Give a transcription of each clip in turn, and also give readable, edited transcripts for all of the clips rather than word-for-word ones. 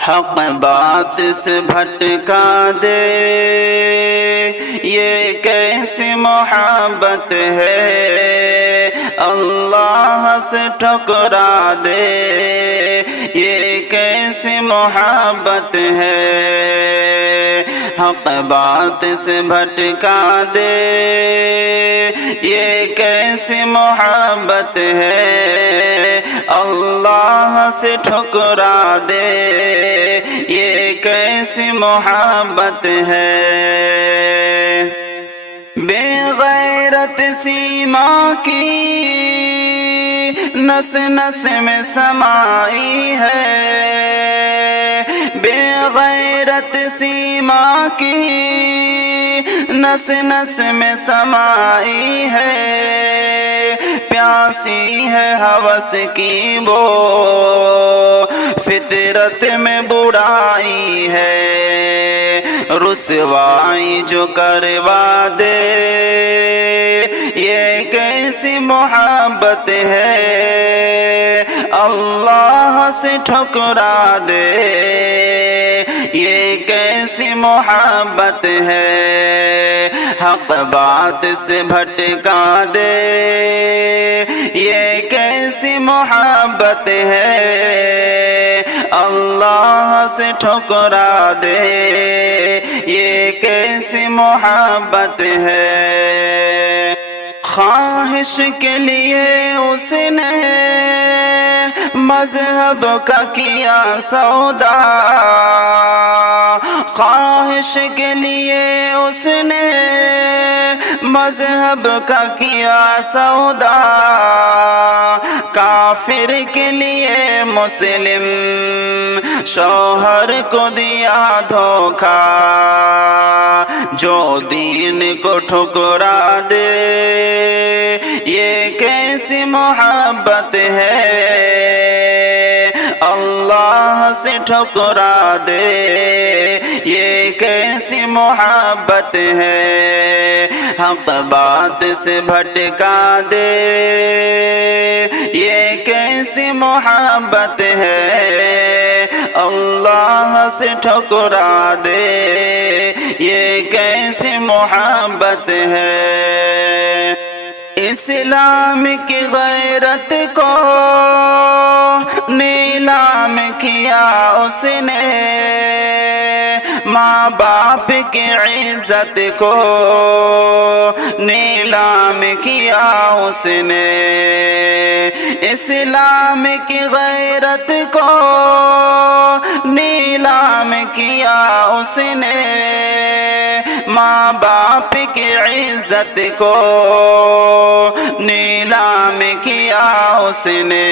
حق بات سے بھٹکا دے، یہ کیسی محبت ہے، اللہ سے ٹھکرا دے، یہ کیسی محبت ہے، حق بات سے بھٹکا دے، یہ کیسی محبت ہے، اللہ سے ٹھکرا دے، یہ کیسی محبت ہے۔ بے غیرت سیما کی نس نس میں سمائی ہے، بے غیرت سیما کی نس نس میں سمائی ہے، پیاسی ہے ہوس کی وہ فطرت میں برائی ہے، رسوائی جو کروا دے، یہ کیسی محبت ہے، اللہ سے ٹھکرا دے، یہ کیسی محبت ہے، حق بات سے بھٹکا دے، یہ کیسی محبت ہے، اللہ سے ٹھکرا دے، یہ کیسی محبت ہے۔ خواہش کے لیے اس نے مذہب کا کیا سودا، خواہش کے لیے اس نے مذہب کا کیا سودا، کافر کے لیے مسلم شوہر کو دیا دھوکا، جو دین کو ٹھکرا دے، یہ کیسی محبت ہے، اللہ سے ٹھکرا دے، یہ کیسی محبت ہے، حق بات سے بھٹکا دے، یہ کیسی محبت ہے، اللہ سے ٹھکرا دے، یہ کیسی محبت ہے۔ اسلام کی غیرت کو نیلام کیا اس نے، ماں باپ کی عزت کو نیلام کیا اس نے، اسلام کی غیرت کو نیلام کیا اس نے، ماں باپ کی عزت کو نیلام کیا اس نے،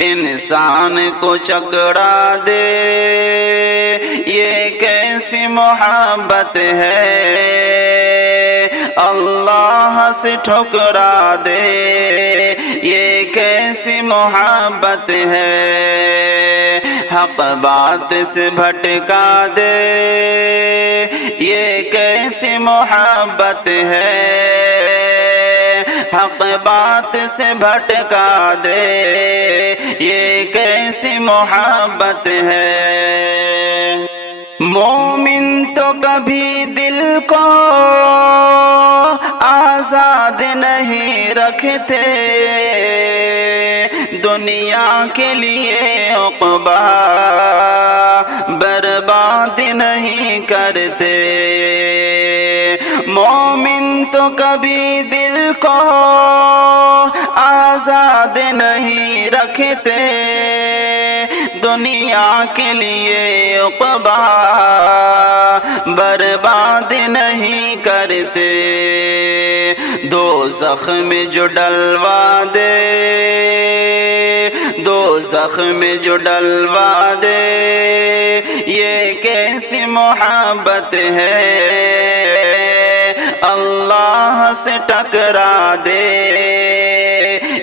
انسان کو چکرا دے، یہ کیسی محبت ہے، اللہ سے ٹھکرا دے، یہ کیسی محبت ہے، حق بات سے بھٹکا دے، یہ کیسی محبت ہے، حق بات سے بھٹکا دے، یہ کیسی محبت ہے۔ مومن تو کبھی دل کو آزاد نہیں رکھتے، دنیا کے لیے عقبہ برباد نہیں کرتے، مومن تو کبھی دل کو آزاد نہیں رکھتے، دنیا کے لیے عقبہ برباد نہیں کرتے، دوزخ میں جو ڈلوا دے، دوزخ میں جو ڈلوا دے، یہ کیسی محبت ہے، اللہ سے ٹکرا دے،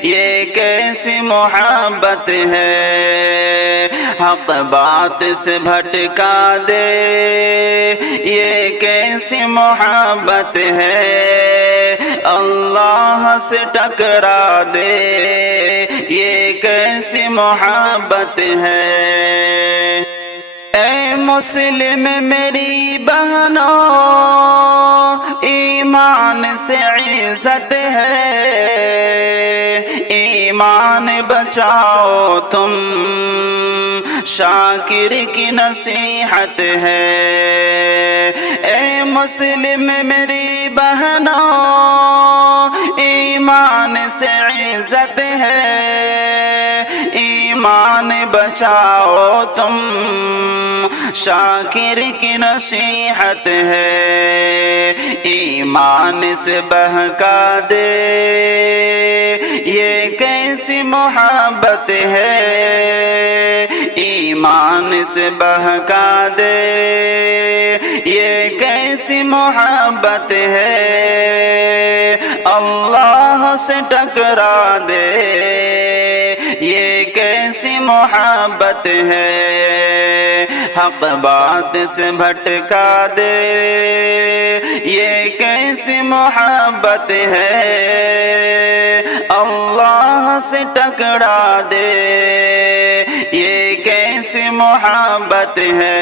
یہ کیسی محبت ہے، حق بات سے بھٹکا دے، یہ کیسی محبت ہے، اللہ سے ٹکرا دے، یہ کیسی محبت ہے۔ مسلم میری بہنوں ایمان سے عزت ہے، ایمان بچاؤ تم، شاکر کی نصیحت ہے۔ اے مسلم میری بہنوں ایمان سے عزت ہے، ایمان بچاؤ تم، شاکر کی نصیحت ہے۔ ایمان سے بہکا دے یہ کیسی محبت ہے، ایمان سے بہکا دے یہ کیسی محبت ہے، اللہ سے ٹکرا دے یہ کیسی محبت ہے، حق بات سے بھٹکا دے یہ کیسی محبت ہے، اللہ سے ٹکرا دے، یہ کیسی محبت ہے۔